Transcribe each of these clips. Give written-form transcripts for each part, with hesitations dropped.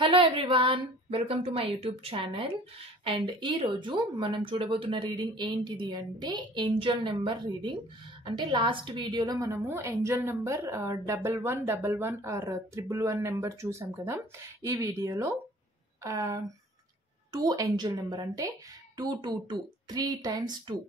Hello everyone, welcome to my YouTube channel. And ఈరోజు మనం చూడబోతున్న రీడింగ్ ఏంటిది అంటే ఏంజల్ నెంబర్ రీడింగ్. అంటే లాస్ట్ వీడియోలో మనము ఏంజల్ నెంబర్ 1111 ఆర్ 111 నెంబర్ చూసాం కదా. ఈ వీడియోలో 2 ఏంజల్ నెంబర్ అంటే 222 3 times 2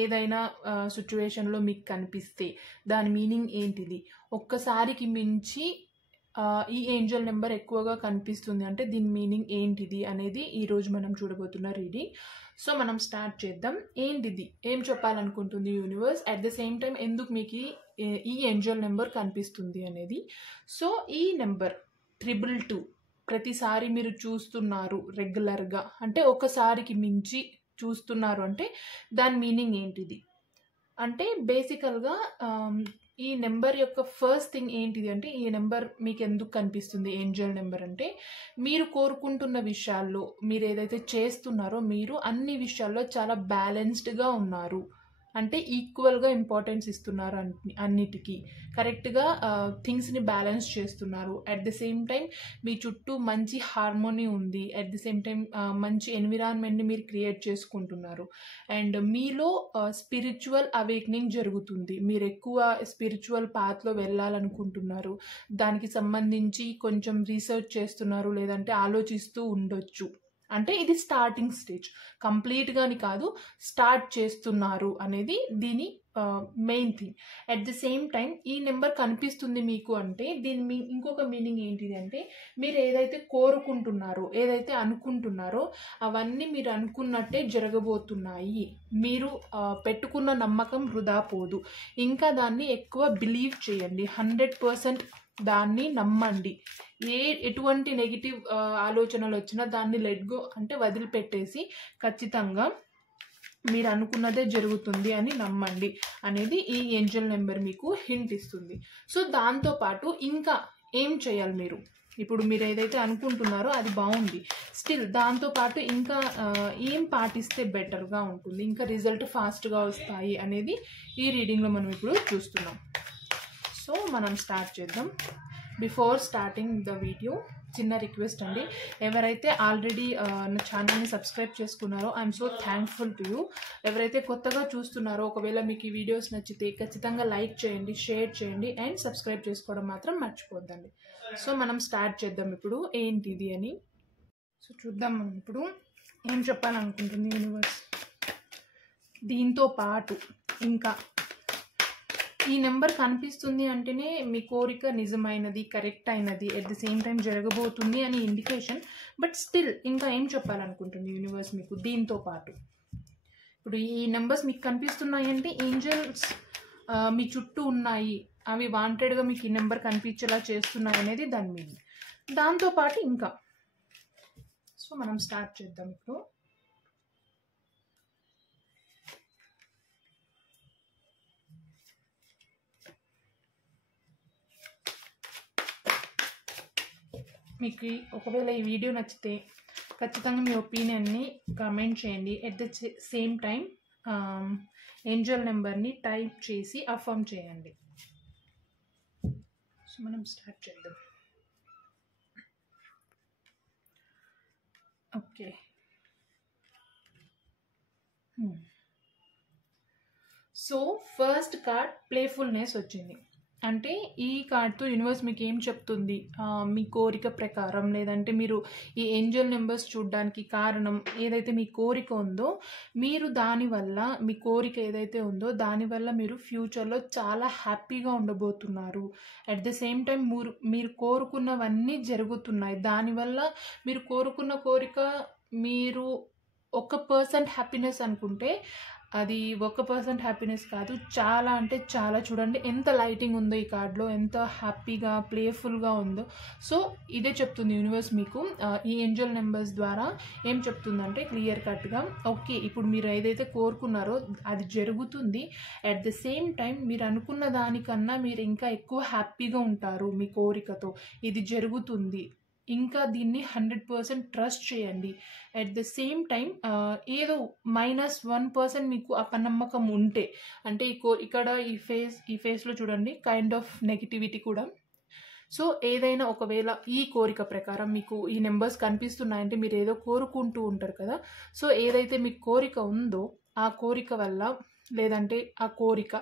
ఏదైనా సిచ్యువేషన్లో మీకు కనిపిస్తే దాని మీనింగ్ ఏంటిది, ఒక్కసారికి మించి ఈ ఏంజల్ నెంబర్ ఎక్కువగా కనిపిస్తుంది అంటే దీని మీనింగ్ ఏంటిది అనేది ఈరోజు మనం చూడబోతున్న రీడింగ్. సో మనం స్టార్ట్ చేద్దాం. ఏంటిది, ఏం చెప్పాలనుకుంటుంది universe, at the same time ఎందుకు మీకు ఈ ఏంజల్ నెంబర్ కనిపిస్తుంది అనేది. సో ఈ నెంబర్ 222 ప్రతిసారి మీరు చూస్తున్నారు రెగ్యులర్గా, అంటే ఒకసారికి మించి చూస్తున్నారు అంటే దాని మీనింగ్ ఏంటిది అంటే బేసికల్గా ఈ నెంబర్ యొక్క ఫస్ట్ థింగ్ ఏంటిది అంటే ఈ నెంబర్ మీకు ఎందుకు కనిపిస్తుంది ఏంజల్ నెంబర్ అంటే మీరు కోరుకుంటున్న విషయాల్లో, మీరు ఏదైతే చేస్తున్నారో మీరు అన్ని విషయాల్లో చాలా బ్యాలెన్స్డ్గా ఉన్నారు, అంటే ఈక్వల్గా ఇంపార్టెన్స్ ఇస్తున్నారు, అన్నిటికీ కరెక్ట్గా థింగ్స్ని బ్యాలెన్స్ చేస్తున్నారు. అట్ ద సేమ్ టైం మీ చుట్టూ మంచి హార్మోనీ ఉంది, అట్ ది సేమ్ టైం మంచి ఎన్విరాన్మెంట్ని మీరు క్రియేట్ చేసుకుంటున్నారు. అండ్ మీలో స్పిరిచువల్ అవేక్నింగ్ జరుగుతుంది, మీరు ఎక్కువ స్పిరిచువల్ పాత్లో వెళ్ళాలనుకుంటున్నారు, దానికి సంబంధించి కొంచెం రీసెర్చ్ చేస్తున్నారు, లేదంటే ఆలోచిస్తూ ఉండొచ్చు. అంటే ఇది స్టార్టింగ్ స్టేజ్, కంప్లీట్గాని కాదు, స్టార్ట్ చేస్తున్నారు అనేది దీని main thing. At the same time ఈ నెంబర్ కనిపిస్తుంది మీకు అంటే దీని ఇంకొక మీనింగ్ ఏంటిది అంటే మీరు ఏదైతే కోరుకుంటున్నారో, ఏదైతే అనుకుంటున్నారో అవన్నీ మీరు అనుకున్నట్టే జరగబోతున్నాయి. మీరు పెట్టుకున్న నమ్మకం వృధా పోదు, ఇంకా దాన్ని ఎక్కువ బిలీవ్ చేయండి, 100% దాన్ని నమ్మండి. ఎటువంటి నెగిటివ్ ఆలోచనలు వచ్చినా దాన్ని లెట్ గో అంటే వదిలిపెట్టేసి ఖచ్చితంగా మీరు అనుకున్నదే జరుగుతుంది అని నమ్మండి అనేది ఈ ఏంజల్ నెంబర్ మీకు హింట్ ఇస్తుంది. సో దాంతోపాటు ఇంకా ఏం చేయాలి మీరు, ఇప్పుడు మీరు ఏదైతే అనుకుంటున్నారో అది బాగుంది, స్టిల్ దాంతోపాటు ఇంకా ఏం పాటిస్తే బెటర్గా ఉంటుంది, ఇంకా రిజల్ట్ ఫాస్ట్గా వస్తాయి అనేది ఈ రీడింగ్లో మనం ఇప్పుడు చూస్తున్నాం. సో మనం స్టార్ట్ చేద్దాం. బిఫోర్ స్టార్టింగ్ ద వీడియో చిన్న రిక్వెస్ట్ అండి, ఎవరైతే ఆల్రెడీ నా ఛానల్ని సబ్స్క్రైబ్ చేసుకున్నారో I'm so thankful to you. ఎవరైతే కొత్తగా చూస్తున్నారో ఒకవేళ మీకు ఈ వీడియోస్ నచ్చితే ఖచ్చితంగా లైక్ చేయండి, షేర్ చేయండి అండ్ సబ్స్క్రైబ్ చేసుకోవడం మాత్రం మర్చిపోద్దండి. సో మనం స్టార్ట్ చేద్దాం ఇప్పుడు ఏంటిది అని. సో చూద్దాం మనం ఇప్పుడు ఏం చెప్పాలనుకుంటుంది యూనివర్స్. దీంతో పాటు ఇంకా ఈ నెంబర్ కనిపిస్తుంది అంటేనే మీ కోరిక నిజమైనది, కరెక్ట్ అయినది, ఎట్ ది సేమ్ టైం జరగబోతుంది అని ఇండికేషన్. బట్ స్టిల్ ఇంకా ఏం చెప్పాలనుకుంటుంది యూనివర్స్ మీకు దీంతో పాటు. ఇప్పుడు ఈ నెంబర్స్ మీకు కనిపిస్తున్నాయి అంటే ఏంజల్స్ మీ చుట్టూ ఉన్నాయి, అవి వాంటెడ్గా మీకు ఈ నెంబర్ కనిపించేలా చేస్తున్నాయి అనేది దాని మీద. దాంతోపాటు ఇంకా సో మనం స్టార్ట్ చేద్దాం ఇప్పుడు. మీకు ఒకవేళ ఈ వీడియో నచ్చితే ఖచ్చితంగా మీ ఒపీనియన్ని కామెంట్ చేయండి. At the same time Angel నెంబర్ని టైప్ చేసి అఫర్మ్ చేయండి. సో మనం స్టార్ట్ చేద్దాం. Okay, so first card playfulness వచ్చింది. అంటే ఈ కార్డ్తో యూనివర్స్ మీకు ఏం చెప్తుంది, మీ కోరిక ప్రకారం లేదంటే మీరు ఈ ఏంజల్ నెంబర్స్ చూడడానికి కారణం ఏదైతే మీ కోరిక ఉందో, మీరు దానివల్ల మీ కోరిక ఏదైతే ఉందో దానివల్ల మీరు ఫ్యూచర్లో చాలా హ్యాపీగా ఉండబోతున్నారు. అట్ ద సేమ్ టైం మీరు కోరుకున్నవన్నీ జరుగుతున్నాయి. దానివల్ల మీరు కోరుకున్న కోరిక, మీరు 1% హ్యాపీనెస్ అనుకుంటే అది 1% హ్యాపీనెస్ కాదు, చాలా అంటే చాలా. చూడండి ఎంత లైటింగ్ ఉందో ఈ కార్డ్లో, ఎంత హ్యాపీగా ప్లేఫుల్గా ఉందో. సో ఇదే చెప్తుంది యూనివర్స్ మీకు ఈ ఏంజల్ నెంబర్స్ ద్వారా. ఏం చెప్తుందంటే క్లియర్ కట్గా, ఓకే ఇప్పుడు మీరు ఏదైతే కోరుకున్నారో అది జరుగుతుంది, అట్ ద సేమ్ టైం మీరు అనుకున్న దానికన్నా మీరు ఇంకా ఎక్కువ హ్యాపీగా ఉంటారు మీ కోరికతో. ఇది జరుగుతుంది, ఇంకా దీన్ని 100% ట్రస్ట్ చేయండి. అట్ ద సేమ్ టైం ఏదో -1% మీకు అపనమ్మకం ఉంటే, అంటే ఇక్కడ ఈ ఫేస్లో చూడండి కైండ్ ఆఫ్ నెగిటివిటీ కూడా. సో ఏదైనా ఒకవేళ ఈ కోరిక ప్రకారం మీకు ఈ నెంబర్స్ కనిపిస్తున్నాయంటే మీరు ఏదో కోరుకుంటూ ఉంటారు కదా, సో ఏదైతే మీకు కోరిక ఉందో ఆ కోరిక వల్ల లేదంటే ఆ కోరిక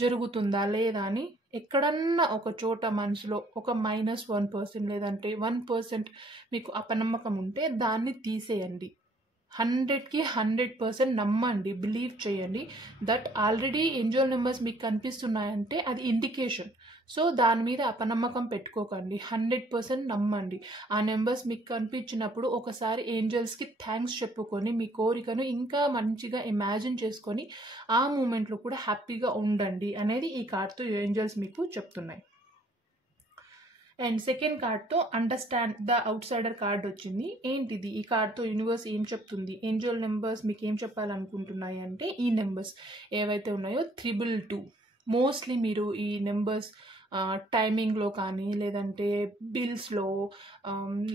జరుగుతుందా లేదా అని ఎక్కడన్నా ఒక చోట మనసులో ఒక -1% లేదంటే 1% మీకు అపనమ్మకం ఉంటే దాన్ని తీసేయండి. 100కి 100% నమ్మండి, బిలీవ్ చేయండి దట్ ఆల్రెడీ ఏంజల్ నెంబర్స్ మీకు కనిపిస్తున్నాయంటే అది ఇండికేషన్. సో దాని మీద అపనమ్మకం పెట్టుకోకండి, 100% నమ్మండి. ఆ నెంబర్స్ మీకు కనిపించినప్పుడు ఒకసారి ఏంజల్స్కి థ్యాంక్స్ చెప్పుకొని మీ కోరికను ఇంకా మంచిగా ఇమాజిన్ చేసుకొని ఆ మూమెంట్లో కూడా హ్యాపీగా ఉండండి అనేది ఈ కార్డ్తో ఏంజల్స్ మీకు చెప్తున్నాయి. అండ్ సెకండ్ కార్డ్తో understand the outsider card వచ్చింది. ఏంటిది ఈ కార్డ్తో యూనివర్స్ ఏం చెప్తుంది, ఏంజల్ నెంబర్స్ మీకు ఏం చెప్పాలనుకుంటున్నాయి అంటే ఈ నెంబర్స్ ఏవైతే ఉన్నాయో 322 మోస్ట్లీ మీరు ఈ నెంబర్స్ టైమింగ్లో కానీ లేదంటే బిల్స్లో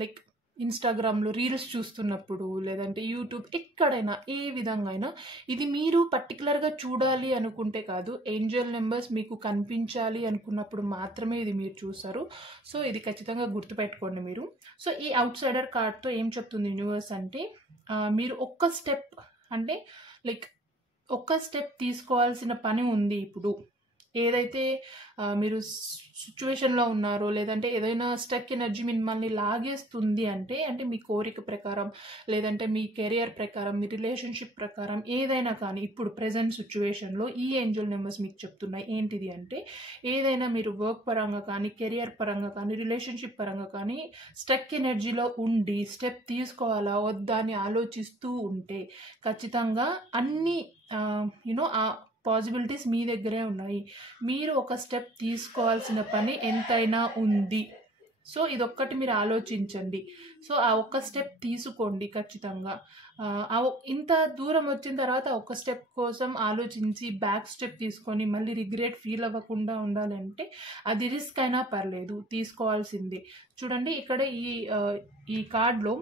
లైక్ ఇన్స్టాగ్రామ్లో రీల్స్ చూస్తున్నప్పుడు లేదంటే యూట్యూబ్ ఎక్కడైనా ఏ విధంగా అయినా ఇది మీరు పర్టికులర్గా చూడాలి అనుకుంటే కాదు, ఏంజల్ నెంబర్స్ మీకు కనిపించాలి అనుకున్నప్పుడు మాత్రమే ఇది మీరు చూస్తారు. సో ఇది ఖచ్చితంగా గుర్తుపెట్టుకోండి మీరు. సో ఈ అవుట్ సైడర్ కార్డ్తో ఏం చెప్తుంది యూనివర్స్ అంటే మీరు ఒక్క స్టెప్ అంటే లైక్ ఒక్క స్టెప్ తీసుకోవాల్సిన పని ఉంది. ఇప్పుడు ఏదైతే మీరు సిచ్యువేషన్లో ఉన్నారో లేదంటే ఏదైనా స్టక్ ఎనర్జీ మిమ్మల్ని లాగేస్తుంది అంటే మీ కోరిక ప్రకారం లేదంటే మీ కెరియర్ ప్రకారం మీ రిలేషన్షిప్ ప్రకారం ఏదైనా కానీ ఇప్పుడు ప్రజెంట్ సిచ్యువేషన్లో ఈ ఏంజల్ నెంబర్స్ మీకు చెప్తున్నాయి ఏంటిది అంటే ఏదైనా మీరు వర్క్ పరంగా కానీ కెరియర్ పరంగా కానీ రిలేషన్షిప్ పరంగా కానీ స్టక్ ఎనర్జీలో ఉండి స్టెప్ తీసుకోవాలా వద్దా అని ఆలోచిస్తూ ఉంటే ఖచ్చితంగా అన్ని ఆ పాసిబిలిటీస్ మీ దగ్గరే ఉన్నాయి. మీరు ఒక స్టెప్ తీసుకోవాల్సిన పని ఎంతైనా ఉంది. సో ఇదొక్కటి మీరు ఆలోచించండి. సో ఆ ఒక్క స్టెప్ తీసుకోండి ఖచ్చితంగా. ఇంత దూరం వచ్చిన తర్వాత ఒక స్టెప్ కోసం ఆలోచించి బ్యాక్ స్టెప్ తీసుకొని మళ్ళీ రిగ్రెట్ ఫీల్ అవ్వకుండా ఉండాలంటే అది రిస్క్ అయినా పర్లేదు, తీసుకోవాల్సిందే. చూడండి ఇక్కడ ఈ కార్డ్లో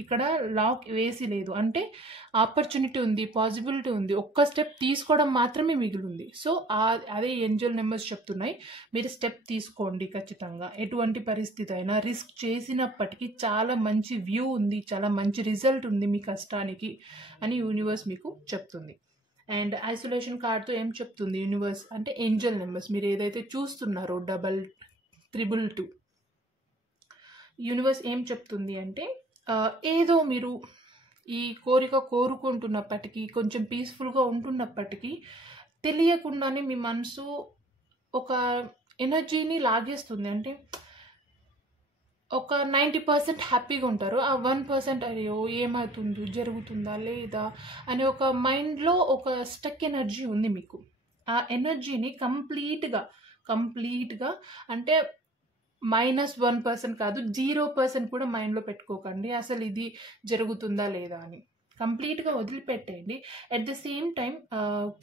ఇక్కడ లాక్ వేసి లేదు అంటే ఆపర్చునిటీ ఉంది, పాసిబిలిటీ ఉంది, ఒక్క స్టెప్ తీసుకోవడం మాత్రమే మిగిలింది. సో అదే ఏంజల్ నెంబర్స్ చెప్తున్నాయి మీరు స్టెప్ తీసుకోండి ఖచ్చితంగా. ఎటువంటి పరిస్థితి అయినా రిస్క్ చేసినప్పటికీ చాలా మంచి వ్యూ ఉంది, చాలా మంచి రిజల్ట్ ఉంది మీ కష్టానికి అని యూనివర్స్ మీకు చెప్తుంది. అండ్ ఐసోలేషన్ కార్డ్తో ఏం చెప్తుంది యూనివర్స్ అంటే ఏంజల్ నెంబర్స్ మీరు ఏదైతే చూస్తున్నారో 322 యూనివర్స్ ఏం చెప్తుంది అంటే ఏదో మీరు ఈ కోరిక కోరుకుంటున్నప్పటికీ కొంచెం పీస్ఫుల్గా ఉంటున్నప్పటికీ తెలియకుండానే మీ మనసు ఒక ఎనర్జీని లాగేస్తుంది. అంటే ఒక 90% హ్యాపీగా ఉంటారు, ఆ 1% అయ్యో ఏమవుతుందో జరుగుతుందా లేదా అనే ఒక మైండ్లో ఒక స్టక్ ఎనర్జీ ఉంది మీకు. ఆ ఎనర్జీని కంప్లీట్గా అంటే -1% కాదు 0% కూడా మైండ్లో పెట్టుకోకండి అసలు ఇది జరుగుతుందా లేదా అని. కంప్లీట్గా వదిలిపెట్టేయండి. At the same time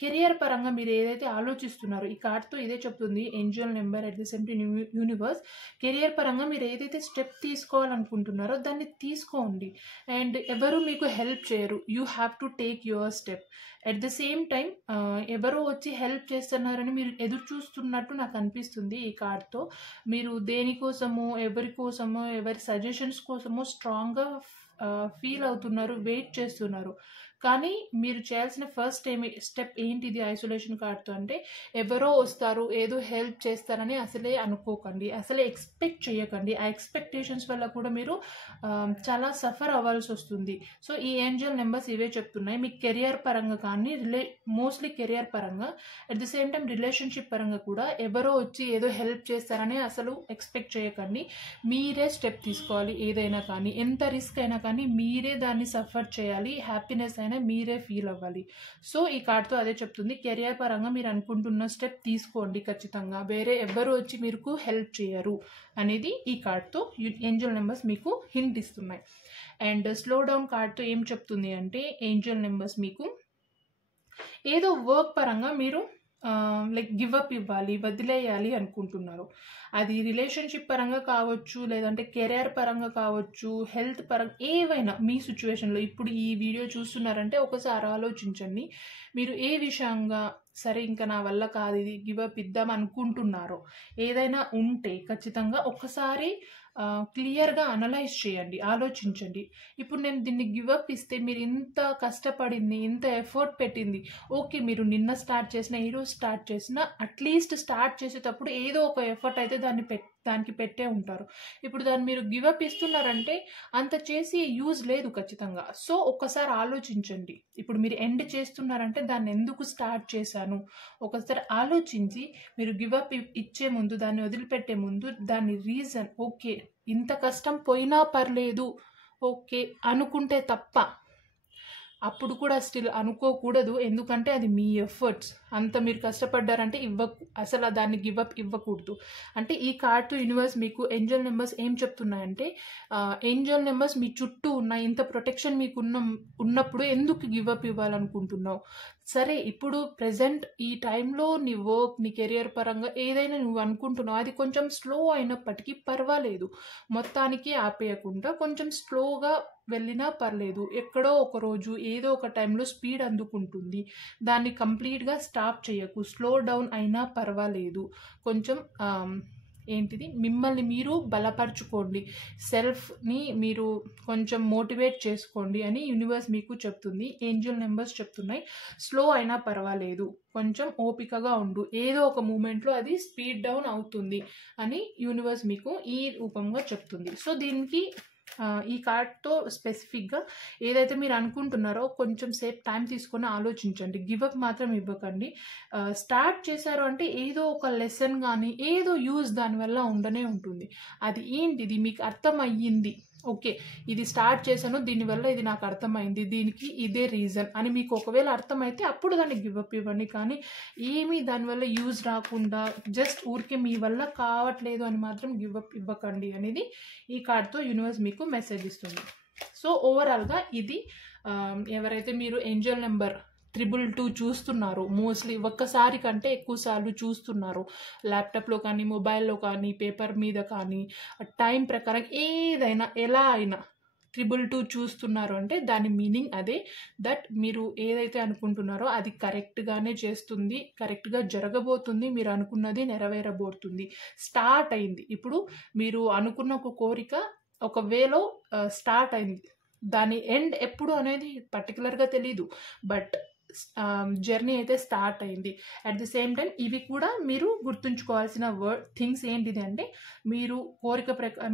career పరంగా మీరు ఏదైతే ఆలోచిస్తున్నారో ఈ కార్డ్తో ఇదే చెప్తుంది angel number at the same time universe career పరంగా మీరు ఏదైతే స్టెప్ తీసుకోవాలనుకుంటున్నారో దాన్ని తీసుకోండి. అండ్ ఎవరు మీకు హెల్ప్ చేయరు, you have to take your step. At the same time ఎవరో వచ్చి హెల్ప్ చేస్తున్నారని మీరు ఎదురు చూస్తున్నట్టు నాకు అనిపిస్తుంది ఈ కార్డ్తో. మీరు దేనికోసమో ఎవరి సజెషన్స్ కోసమో స్ట్రాంగ్గా ఫీల్ అవుతున్నారు, వెయిట్ చేస్తున్నారు. కానీ మీరు చేయాల్సిన ఫస్ట్ స్టెప్ ఏంటిది ఐసోలేషన్ కార్డ్తో అంటే ఎవరో వస్తారు ఏదో హెల్ప్ చేస్తారని అసలే అనుకోకండి, అసలే ఎక్స్పెక్ట్ చేయకండి. ఆ ఎక్స్పెక్టేషన్స్ వల్ల కూడా మీరు చాలా సఫర్ అవ్వాల్సి వస్తుంది. సో ఈ ఏంజల్ నెంబర్స్ ఇవే చెప్తున్నాయి మీ కెరియర్ పరంగా కానీ మోస్ట్లీ కెరియర్ పరంగా at the same time relationship పరంగా కూడా ఎవరో వచ్చి ఏదో హెల్ప్ చేస్తారని అసలు ఎక్స్పెక్ట్ చేయకండి. మీరే స్టెప్ తీసుకోవాలి. ఏదైనా కానీ ఎంత రిస్క్ అయినా కానీ మీరే దాన్ని సఫర్ చేయాలి, హ్యాపీనెస్ అయినా మీరే ఫీల్ అవ్వాలి. సో ఈ కార్డ్తో అదే చెప్తుంది కెరియర్ పరంగా మీరు అనుకుంటున్న స్టెప్ తీసుకోండి ఖచ్చితంగా, వేరే ఎవరు వచ్చి మీకు హెల్ప్ చేయరు అనేది ఈ కార్డ్తో ఏంజల్ నెంబర్స్ మీకు హింట్ ఇస్తున్నాయి. అండ్ స్లో డౌన్ కార్డ్తో ఏం చెప్తుంది అంటే ఏంజల్ నెంబర్స్ మీకు ఏదో వర్క్ పరంగా మీరు లైక్ గివ్ అప్ ఇవ్వాలి, వదిలేయాలి అనుకుంటున్నారు. అది రిలేషన్షిప్ పరంగా కావచ్చు, లేదంటే కెరియర్ పరంగా కావచ్చు, హెల్త్ పరంగా ఏవైనా మీ సిచ్యువేషన్లో ఇప్పుడు ఈ వీడియో చూస్తున్నారంటే ఒకసారి ఆలోచించండి. మీరు ఏ విషయంగా సరే ఇంకా నా వల్ల కాదు ఇది గివ్ అప్ ఇద్దాం అనుకుంటున్నారో ఏదైనా ఉంటే ఖచ్చితంగా ఒకసారి క్లియర్గా అనలైజ్ చేయండి, ఆలోచించండి. ఇప్పుడు నేను దీన్ని గివ్ అప్ ఇస్తే మీరు ఇంత కష్టపడింది, ఇంత ఎఫర్ట్ పెట్టింది, ఓకే మీరు నిన్న స్టార్ట్ చేసిన, ఈరోజు స్టార్ట్ చేసిన, అట్లీస్ట్ స్టార్ట్ చేసేటప్పుడు ఏదో ఒక ఎఫర్ట్ అయితే దానికి పెట్టే ఉంటారు. ఇప్పుడు దాన్ని మీరు గివ్ అప్ ఇస్తున్నారంటే అంత చేసి యూజ్ లేదు ఖచ్చితంగా. సో ఒక్కసారి ఆలోచించండి. ఇప్పుడు మీరు ఎండ్ చేస్తున్నారంటే దాన్ని ఎందుకు స్టార్ట్ చేశాను ఒకసారి ఆలోచించి మీరు గివ్ అప్ ఇచ్చే ముందు, దాన్ని వదిలిపెట్టే ముందు దాని రీజన్, ఓకే ఇంత కష్టం పోయినా పర్లేదు ఓకే అనుకుంటే తప్ప అప్పుడు కూడా స్టిల్ అనుకోకూడదు. ఎందుకంటే అది మీ ఎఫర్ట్స్, అంత మీరు కష్టపడ్డారంటే అసలు దాన్ని గివ్ అప్ ఇవ్వకూడదు. అంటే ఈ కార్డ్తో యూనివర్స్ మీకు ఏంజల్ నెంబర్స్ ఏం చెప్తున్నాయంటే, ఏంజల్ నెంబర్స్ మీ చుట్టూ ఉన్నాయి, ఇంత ప్రొటెక్షన్ మీకు ఉన్నప్పుడు ఎందుకు గివ్ అప్ ఇవ్వాలనుకుంటున్నావు? సరే ఇప్పుడు ప్రజెంట్ ఈ టైంలో నీ వర్క్, నీ కెరియర్ పరంగా ఏదైనా నువ్వు అనుకుంటున్నావు అది కొంచెం స్లో అయినప్పటికీ పర్వాలేదు. మొత్తానికి ఆపేయకుండా కొంచెం స్లోగా వెళ్ళినా పర్లేదు. ఎక్కడో ఒక రోజు ఏదో ఒక టైంలో స్పీడ్ అందుకుంటుంది. దాన్ని కంప్లీట్గా స్టాప్ చేయకు, స్లో డౌన్ అయినా పర్వాలేదు. కొంచెం మిమ్మల్ని మీరు బలపరచుకోండి, సెల్ఫ్ని మీరు కొంచెం మోటివేట్ చేసుకోండి అని యూనివర్స్ మీకు చెప్తుంది. ఏంజల్ నెంబర్స్ చెప్తున్నాయి స్లో అయినా పర్వాలేదు, కొంచెం ఓపికగా ఉండు, ఏదో ఒక మూమెంట్లో అది స్పీడ్ డౌన్ అవుతుంది అని యూనివర్స్ మీకు ఈ రూపంగా చెప్తుంది. సో దీనికి ఈ కార్డ్తో స్పెసిఫిక్గా ఏదైతే మీరు అనుకుంటున్నారో కొంచెం సేపు టైం తీసుకొని ఆలోచించండి. గివప్ మాత్రం ఇవ్వకండి. స్టార్ట్ చేశారు అంటే ఏదో ఒక లెసన్ కానీ ఏదో యూజ్ దానివల్ల ఉండనే ఉంటుంది. అది ఏంటిది మీకు అర్థమయ్యింది, ఓకే ఇది స్టార్ట్ చేశాను దీనివల్ల ఇది నాకు అర్థమైంది, దీనికి ఇదే రీజన్ అని మీకు ఒకవేళ అర్థమైతే అప్పుడు దాన్ని గివప్ ఇవ్వండి. కానీ ఏమీ దానివల్ల యూజ్ రాకుండా జస్ట్ ఊరికే మీ వల్ల కావట్లేదు అని మాత్రం గివప్ ఇవ్వకండి అనేది ఈ కార్డ్తో యూనివర్స్ మీకు మెసేజ్ ఇస్తుంది. సో ఓవరాల్గా ఇది ఎవరైతే మీరు ఏంజల్ నెంబర్ 222 చూస్తున్నారు, మోస్ట్లీ ఒక్కసారి కంటే ఎక్కువసార్లు చూస్తున్నారు, ల్యాప్టాప్లో కానీ మొబైల్లో కానీ పేపర్ మీద కానీ టైం ప్రకారం ఏదైనా ఎలా అయినా 222 చూస్తున్నారు అంటే దాని మీనింగ్ అదే, దట్ మీరు ఏదైతే అనుకుంటున్నారో అది కరెక్ట్గానే చేస్తుంది, కరెక్ట్గా జరగబోతుంది, మీరు అనుకున్నది నెరవేరబోతుంది, స్టార్ట్ అయింది. ఇప్పుడు మీరు అనుకున్న ఒక కోరిక ఒక వేలో స్టార్ట్ అయింది, దాని ఎండ్ ఎప్పుడు అనేది పర్టికులర్గా తెలీదు, బట్ జర్నీ అయితే స్టార్ట్ అయింది. అట్ ది సేమ్ టైం ఇవి కూడా మీరు గుర్తుంచుకోవాల్సిన థింగ్స్ ఏంటిది అంటే, మీరు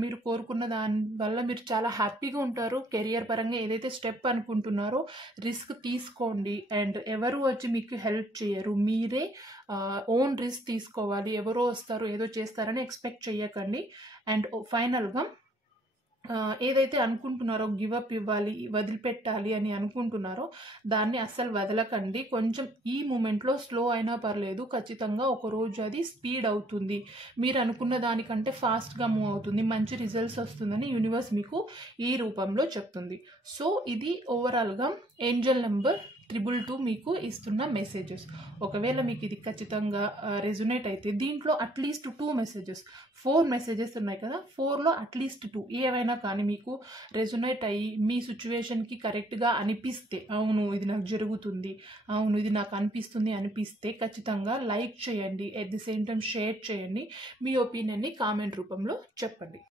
మీరు కోరుకున్న దాని వల్ల మీరు చాలా హ్యాపీగా ఉంటారు. కెరియర్ పరంగా ఏదైతే స్టెప్ అనుకుంటున్నారో రిస్క్ తీసుకోండి, అండ్ ఎవరు వచ్చి మీకు హెల్ప్ చేయరు, మీరే ఓన్ రిస్క్ తీసుకోవాలి. ఎవరో వస్తారు ఏదో చేస్తారని ఎక్స్పెక్ట్ చేయకండి. అండ్ ఫైనల్గా ఏదైతే అనుకుంటున్నారో గివప్ ఇవ్వాలి, వదిలిపెట్టాలి అని అనుకుంటున్నారో దాన్ని అస్సలు వదలకండి. కొంచెం ఈ మూమెంట్లో స్లో అయినా పర్లేదు, ఖచ్చితంగా ఒకరోజు అది స్పీడ్ అవుతుంది, మీరు అనుకున్న దానికంటే ఫాస్ట్గా మూవ్ అవుతుంది, మంచి రిజల్ట్స్ వస్తుందని యూనివర్స్ మీకు ఈ రూపంలో చెప్తుంది. సో ఇది ఓవరాల్గా ఏంజల్ నెంబర్ 222 మీకు ఇస్తున్న మెసేజెస్. ఒకవేళ మీకు ఇది ఖచ్చితంగా రెజొనేట్ అయితే దీంట్లో అట్లీస్ట్ 2 మెసేజెస్, 4 మెసేజెస్ ఉన్నాయి కదా, 4లో అట్లీస్ట్ 2 ఏవైనా కానీ మీకు రెజొనేట్ అయ్యి మీ సిచ్యువేషన్కి కరెక్ట్గా అనిపిస్తే, అవును ఇది నాకు జరుగుతుంది, అవును ఇది నాకు అనిపిస్తే ఖచ్చితంగా లైక్ చేయండి, at the same time share చేయండి, మీ ఒపీనియన్ని కామెంట్ రూపంలో చెప్పండి.